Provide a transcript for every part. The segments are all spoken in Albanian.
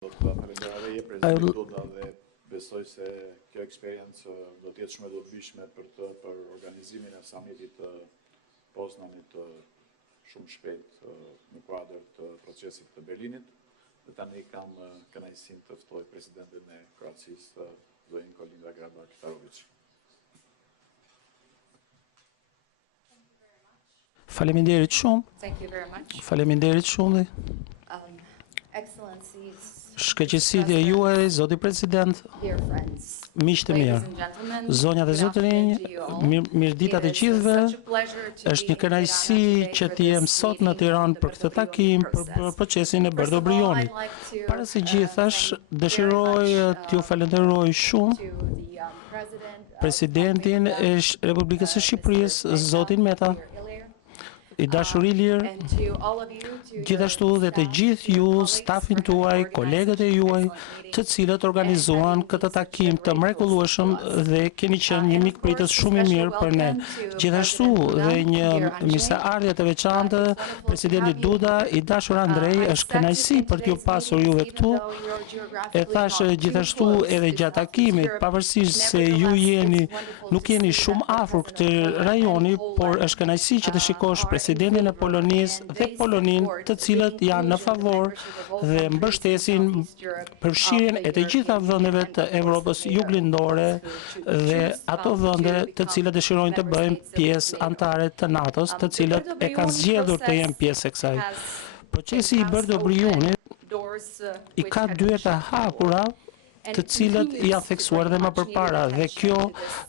Do të falenderoj Presidenti Duda dhe besoj se kjo eksperiencë do të jetë shumë e dobishme për organizimin e summitit të Poznanit shumë shpejt në kuadër të procesit të Berlinit. Dhe tani kam kënaqësinë të ftoj Presidentin e Kroacisë, zonjën Kolinda Grabar-Kitarović. Faleminderit shumë. Thank you very much. Faleminderit shumë. Excellencies, Shkëlqësitë e juaj, zoti President, dear friends, miq të mirë, ladies and gentlemen, zonja dhe good zotërinj, afternoon to you all. mirëditat e It is gjithëve. such a pleasure to Është be një in Tirana kënaqësi today që for të jem this sot në meeting Tiranë on the për këtë Bertolini takim për process. procesin e First Berdo of all, Brionit. I'd like to, Para së gjithash, thank dëshiroj very much, t'ju falenderoj shumë to the President of Presidentin e Republikës së Shqipërisë, zotin Meta, i dashur Ilir, and to all of you, to the gjithashtu dhe të staff, gjithë to the ju, colleagues stafin for tuaj, organizing kolegët e this juaj, excellent të meeting cilët organizuan and këtë having takim such të a great mrekullueshëm host to us. dhe keni qenë një And mik of pritës course, shumë i special mirë për ne. welcome to Gjithashtu President Duda, dhe një dear Andrzej. mirëseardhje të veçantë It's wonderful to Presidenti have you Duda, here. i dashur Andrej, I është kënaqësi për t'ju pasur juve këtu. E thash gjithashtu edhe gjatë takimit, pavarësisht se ju nuk jeni shumë afër këtë rajoni, por është kënaqësi që të shikosh Presidentin e Polonisë dhe Polonin, të cilët janë në favor dhe mbështesin përfshirjen e të gjitha vendeve të Evropës juglindore dhe ato vende të cilët dëshirojnë të bëjnë pjesë antare të NATO-s, të cilët e kanë zgjedhur të jenë pjesë e kësaj. Procesi i Berdo Briunit i ka dyerta hapura të cilët janë theksuar dhe më përpara dhe kjo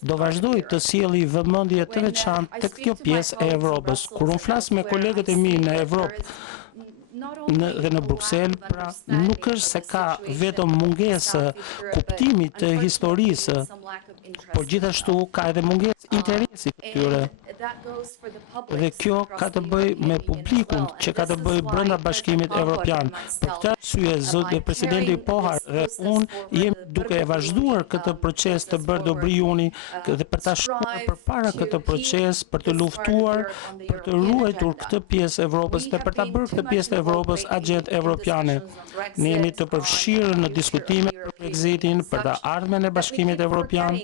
do vazhdoj të sjellë vëmendje të veçantë tek kjo pjesë e Evropës. Kur unë flas me kolegët e mi në Evropë dhe në Bruksel, pra nuk është se ka vetëm mungesë kuptimit të historisë, por gjithashtu ka edhe mungesë interesi këtyre. Dhe kjo ka të bëj me publikun që ka të bëj brenda Bashkimit Evropian. Për këtë arsye, zoti Presidenti Pohar dhe unë jemi duke e vazhduar këtë proces të Berdo Briuni dhe për ta shkuar përpara këtë proces, për të luftuar, për të ruajtur këtë pjesë e Evropës dhe për ta bërë këtë pjesë të Evropës agjent evropiane. Ne jemi të përfshirë në diskutime për Brexitin, për të ardhmen e Bashkimit Evropian,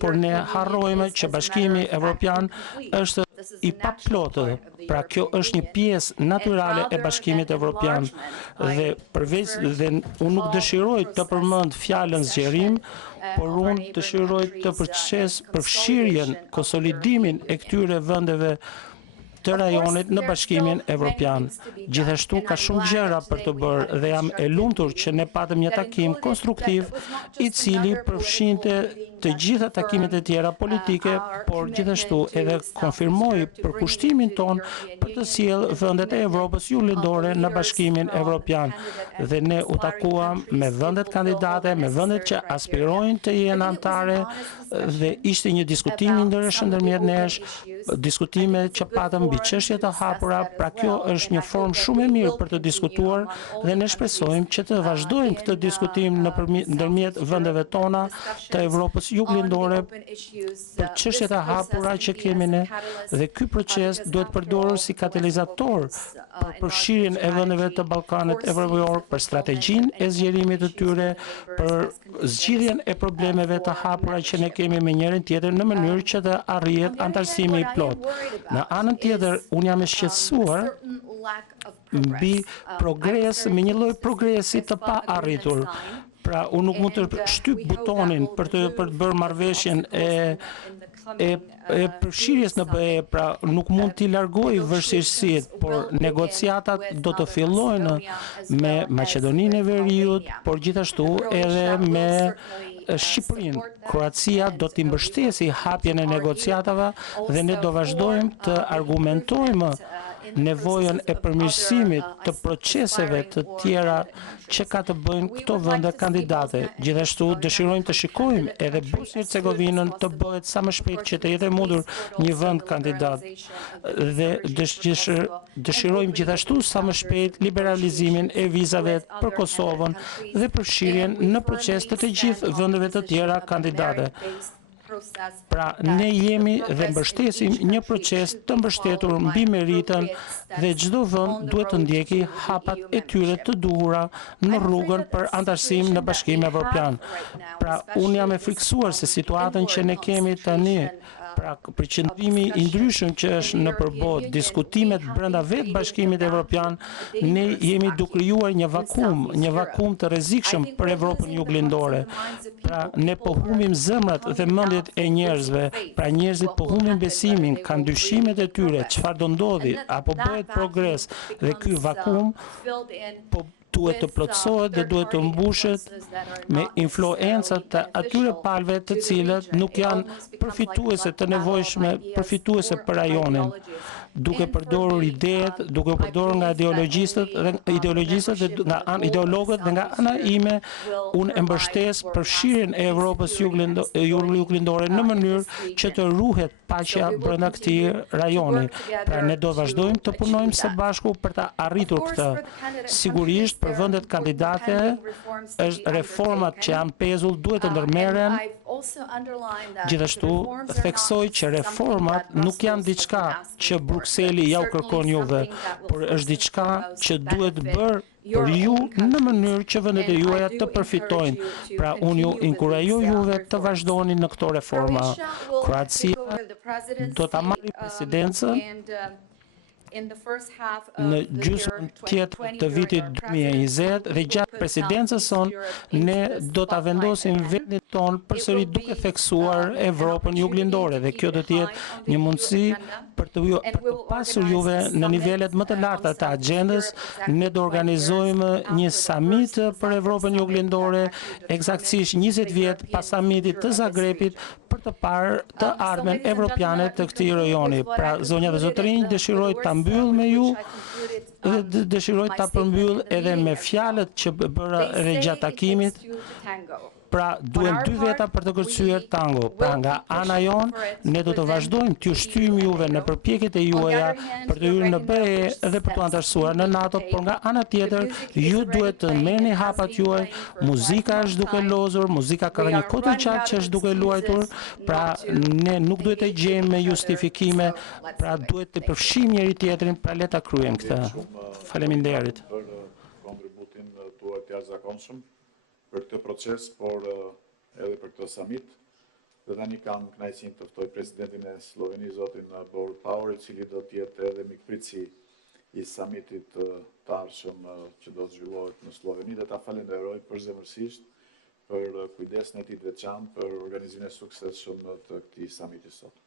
por ne harrojmë që Bashkimi Evropian është i paplotë, pra kjo është një pjesë natyrale e Bashkimit Evropian dhe përveç dhe unë nuk dëshiroj të përmend fjalën zgjerim, por unë dëshiroj të përfshirjen, konsolidimin e këtyre vendeve të rajonit në Bashkimin Evropian. Gjithashtu ka shumë gjëra për të bërë dhe jam e lumtur që ne patëm një takim konstruktiv i cili përfshinte të gjitha takimet e tjera politike, por gjithashtu edhe konfirmoi përkushtimin ton për të sjellë vendet e Evropës juglindore në Bashkimin Evropian. Dhe ne u takuam me vendet kandidate, me vendet që aspirojnë të jenë anëtare dhe ishte një diskutim i ndërshëm ndërmjet nesh, diskutime që patëm mbi çështje të hapura, pra kjo është një formë shumë e mirë për të diskutuar dhe ne shpresojmë që të vazhdojmë këtë diskutim ndërmjet vendeve tona të Evropës juglindore për çështjet e hapura që kemi ne dhe ky proces duhet përdorur si katalizator për përfshirjen e vendeve të Ballkanit Evropior, për strategjinë e zgjerimit të tyre, për zgjidhjen e problemeve të hapura që ne kemi me njërin tjetër në mënyrë që të arrihet antarësimi i plot. Në anën tjetër, unë jam e shqetësuar mbi progres, me një lloj progresi të pa arritur. Pra, unë nuk mund të shtyp butonin për të bërë marrëveshjen e përfshirjes në BE, pra nuk mund t'i largoj vështirësitë, por negociatat do të fillojnë me Maqedoninë e Veriut, por gjithashtu edhe me Shqipërinë. Kroacia do t'i mbështesi hapjen e negociatave dhe ne do vazhdojmë të argumentojmë nevojën e përmirësimit të proceseve të tjera që ka të bëjnë këto vende kandidate. Gjithashtu dëshirojmë të shikojmë edhe Bosnjë-Hercegovinën të bëhet sa më shpejt që të jetë mundur një vend kandidat. Dhe dëshirojmë gjithashtu sa më shpejt liberalizimin e vizave për Kosovën dhe përfshirjen në proces të gjithë vendeve të tjera kandidate. Pra ne jemi dhe mbështesim një proces të mbështetur mbi meritën dhe çdo vend duhet të ndjeki hapat e tyre të duhura në rrugën për antarësim në Bashkimin Evropian. Pra, unë jam e frikësuar se situatën që ne kemi tani, pra përqendrimi i ndryshëm që është në përbot, diskutimet brenda vetë Bashkimit Evropian, ne jemi duke krijuar një vakum të rrezikshëm për Evropën juglindore. Pra, ne po humbim zemrat dhe mendjet e njerëzve, pra njerëzit po humbin besimin, kanë dyshimet e tyre, çfarë do ndodhi, apo bëhet progres, dhe ky vakum po duhet të plotësohet dhe duhet të mbushet me influencat të atyre palëve të cilët nuk janë përfituese të nevojshme, përfituese për rajonin, duke përdorur ideet, duke përdorur nga ideologjistët dhe nga ideologët dhe nga ana ime, unë e mbështes përfshirjen e Evropës juglindore në mënyrë që të ruhet paqja brenda këtij rajoni. Pra ne do vazhdojmë të punojmë së bashku për ta arritur këtë. Sigurisht për vendet kandidate është reformat që janë pezull duhet të ndërmerren. Gjithashtu theksoj që reformat nuk janë diçka që Brukseli ja u kërkon juve, por është diçka që duhet bërë për ju në mënyrë që vendet e juaja të përfitojnë. Pra unë ju inkurajoj juve të vazhdoni në këto reforma. Kroacia do ta marrë presidencën në gjysmën tjetër të vitit 2020 dhe gjatë presidencës sonë ne do ta vendosim vendin ton përsëri duke theksuar Evropën juglindore dhe kjo do të jetë një mundësi për të pasur juve në nivelet më të larta të agjendës. Ne do organizojmë një summit për Evropën juglindore eksaktësisht 20 vjet pas summitit të Zagrebit për të parë të ardhmen evropiane të këtij rajoni. Pra zonja dhe zotërinj, dëshiroj ta mbyll me ju dhe dëshiroj ta përmbyll edhe me fjalët që bëra edhe gjatë takimit. Pra duhen 2 veta për të kërcyer tango. Pra nga ana jon ne do të vazhdojmë t'ju shtyjmë juve në përpjekjet e juaja për të hyrë në BE dhe për të antarësuar në NATO, por nga ana tjetër ju duhet të merrni hapat juaj. Muzika është duke lozur, muzika ka një kohë të gjatë që është duke luajtur, pra ne nuk duhet të gjejmë me justifikime, pra duhet të përfshijmë njëri tjetrin, pra le ta kryejmë këtë. Faleminderit. Për kontributin tuaj të jashtëzakonshëm për këtë proces, por edhe për këtë summit. Dhe tani kam kënaqësinë të ftoj presidentin e Slovenisë, zotin Borut Pahor, i cili do të jetë edhe mikpritësi i summitit të ardhshëm që do të zhvillohet në Sloveni, dhe ta falenderoj përzemërsisht për kujdesin e tij të veçantë për organizimin e suksesshëm të këtij summiti sot.